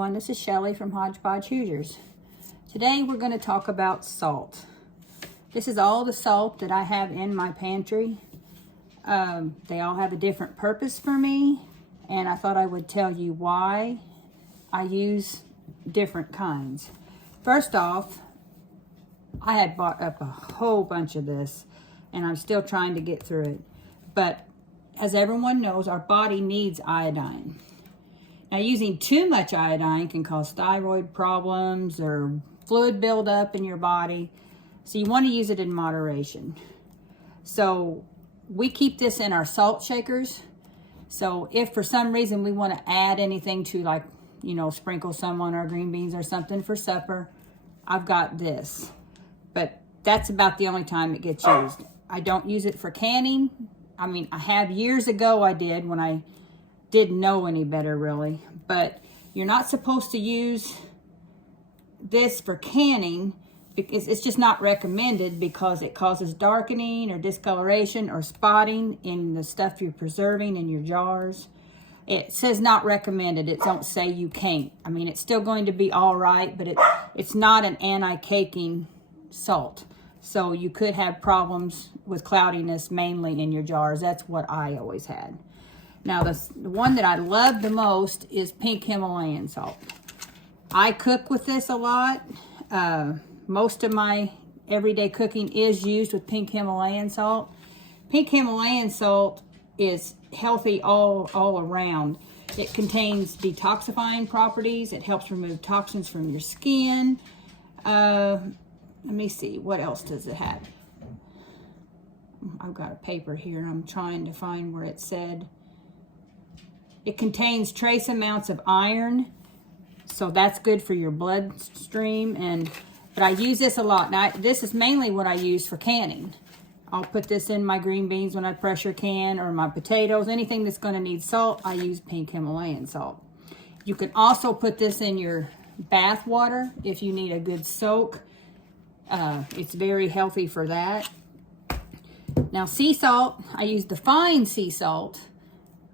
everyone, this is Shelly from Hodgepodge Hoosiers. Today we're going to talk about salt. This is all the salt that I have in my pantry. They all have a different purpose for me, and I thought I would tell you why I use different kinds. First off, I had bought up a whole bunch of this, and I'm still trying to get through it. But as everyone knows, our body needs iodine. Now, using too much iodine can cause thyroid problems or fluid buildup in your body. So you want to use it in moderation. So we keep this in our salt shakers. So if for some reason we want to add anything to, like, you know, sprinkle some on our green beans or something for supper, I've got this. But that's about the only time it gets used. I don't use it for canning. I mean, I have years ago I did when I didn't know any better really, but you're not supposed to use this for canning because it's just not recommended because it causes darkening or discoloration or spotting in the stuff you're preserving in your jars. It says not recommended. It don't say you can't. I mean, it's still going to be all right, but it's not an anti-caking salt. So you could have problems with cloudiness mainly in your jars. That's what I always had. Now, the one that I love the most is pink Himalayan salt. I cook with this a lot. Most of my everyday cooking is used with pink Himalayan salt. Pink Himalayan salt is healthy all around. It contains detoxifying properties. It helps remove toxins from your skin. Let me see, what else does it have? I've got a paper here. I'm trying to find where it said. It contains trace amounts of iron, so that's good for your bloodstream. But I use this a lot. Now, this is mainly what I use for canning. I'll put this in my green beans when I pressure can, or my potatoes. Anything that's going to need salt, I use pink Himalayan salt. You can also put this in your bath water if you need a good soak. It's very healthy for that. Now, sea salt, I use the fine sea salt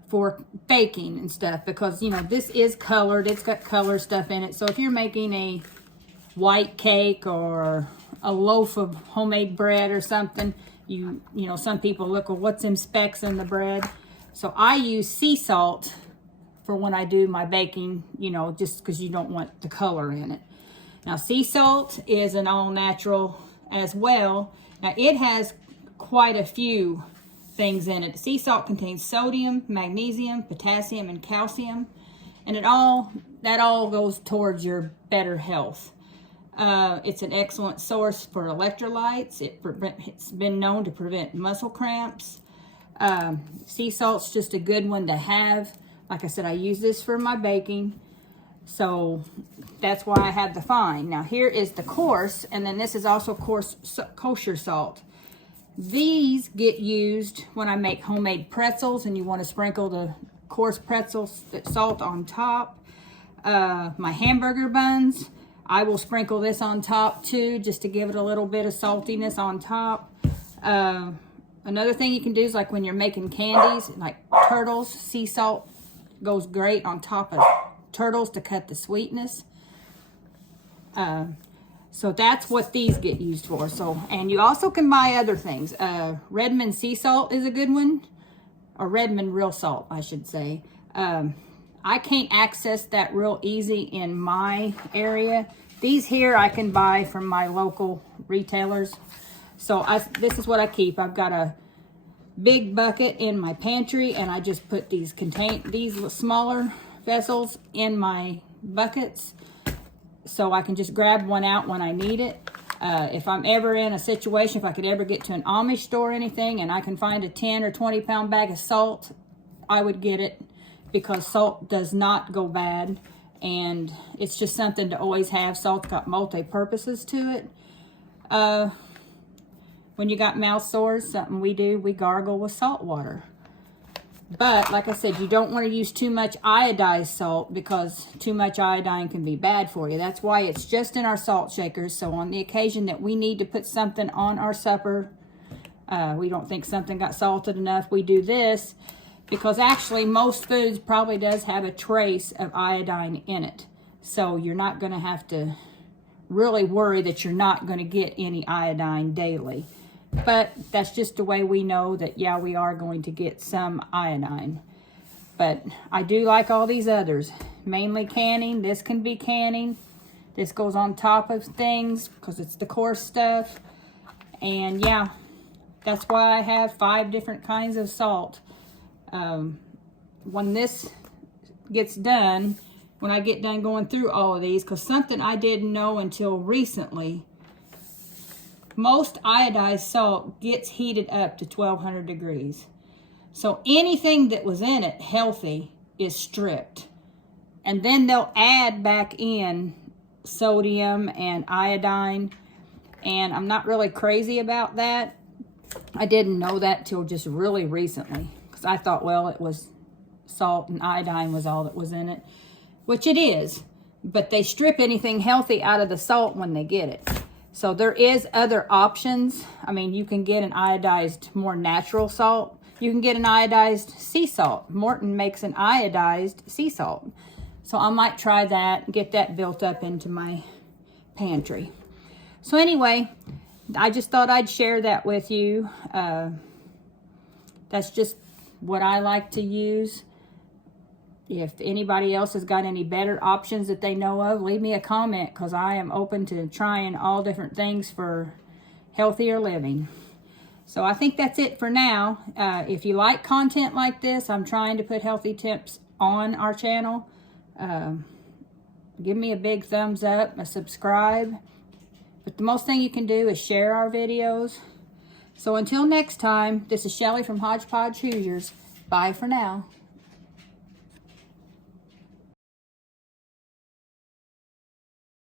for baking and stuff because, you know, this is colored. It's got color stuff in it. So if you're making a white cake or a loaf of homemade bread or something, you know, some people look, well, what's them specks in the bread? So I use sea salt for when I do my baking, you know, just because you don't want the color in it. Now, sea salt is an all-natural as well. Now, it has quite a few things in it. Sea salt contains sodium, magnesium, potassium, and calcium, and that all goes towards your better health. It's an excellent source for electrolytes. It's been known to prevent muscle cramps. Sea salt's just a good one to have. Like I said, I use this for my baking, so that's why I have the fine. Now, here is the coarse, and then this is also coarse kosher salt. These get used when I make homemade pretzels and you want to sprinkle the coarse pretzel salt on top. My hamburger buns, I will sprinkle this on top too, just to give it a little bit of saltiness on top. Another thing you can do is like when you're making candies, like turtles, sea salt goes great on top of turtles to cut the sweetness. So that's what these get used for. So, and you also can buy other things. Redmond sea salt is a good one, or Redmond real salt, I should say. I can't access that real easy in my area. These here I can buy from my local retailers. So this is what I keep. I've got a big bucket in my pantry, and I just put these smaller vessels in my buckets, so I can just grab one out when I need it. If I'm ever in a situation, if I could ever get to an Amish store or anything, and I can find a 10 or 20 pound bag of salt, I would get it because salt does not go bad, and it's just something to always have. Salt's got multi-purposes to it. When you got mouth sores, something we do, we gargle with salt water. But like I said, you don't want to use too much iodized salt because too much iodine can be bad for you. That's why it's just in our salt shakers. So on the occasion that we need to put something on our supper, we don't think something got salted enough, we do this, because actually most foods probably does have a trace of iodine in it. So you're not going to have to really worry that you're not going to get any iodine daily. But that's just the way we know that, yeah, we are going to get some iodine. But I do like all these others. Mainly canning. This can be canning. This goes on top of things because it's the coarse stuff. And yeah, that's why I have 5 different kinds of salt. When this gets done, when I get done going through all of these, because something I didn't know until recently, most iodized salt gets heated up to 1200 degrees. So anything that was in it healthy is stripped. And then they'll add back in sodium and iodine. And I'm not really crazy about that. I didn't know that till just really recently. Because I thought, well, it was salt and iodine was all that was in it. Which it is. But they strip anything healthy out of the salt when they get it. So there is other options. I mean, you can get an iodized, more natural salt. You can get an iodized sea salt. Morton makes an iodized sea salt. So I might try that and get that built up into my pantry. So anyway, I just thought I'd share that with you. That's just what I like to use. If anybody else has got any better options that they know of, leave me a comment because I am open to trying all different things for healthier living. So I think that's it for now. If you like content like this, I'm trying to put healthy tips on our channel. Give me a big thumbs up, a subscribe. But the most thing you can do is share our videos. So until next time, this is Shelly from Hodgepodge Hoosiers. Bye for now.